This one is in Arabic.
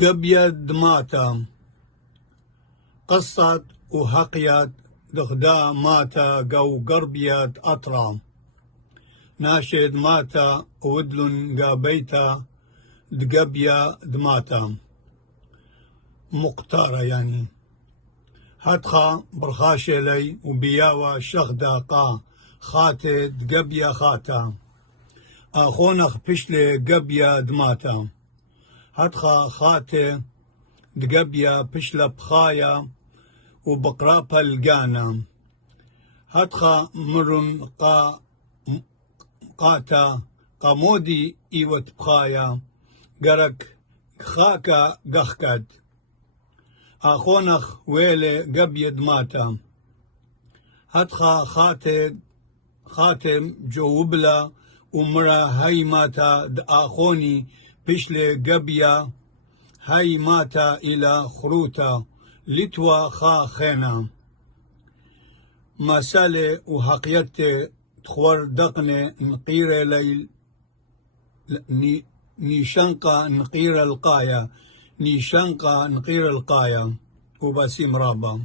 قبيد ماتا قصت وهقيت دغدا ماتا قو قربيت أطرام ناشد ماتا ودلن قابيتا دقبيا دماتا مقتارة يعني هتخا برخاشة لي وبياوة شغدا قا خاتي دقبيا خاتا آخونخ بشلي قبيا دماتا هتخا خاتي دقبيا بشلا بخايا وبقرابا القانا هتخا مرن قاتا قامودي إيوت بخايا قرك خاكا قخكد آخونخ ويلي قبيد ماتا هتخا خاتم جوبلا ومرا هاي ماتا آخوني بشلي قبيا هاي ماتا إلى خروتا لتوا خا خينا مسالة وحقيتي تخور دقني نقيرة ليل نيشانقا نقير القايا نيشانقا نقير القايا وباسيم رابا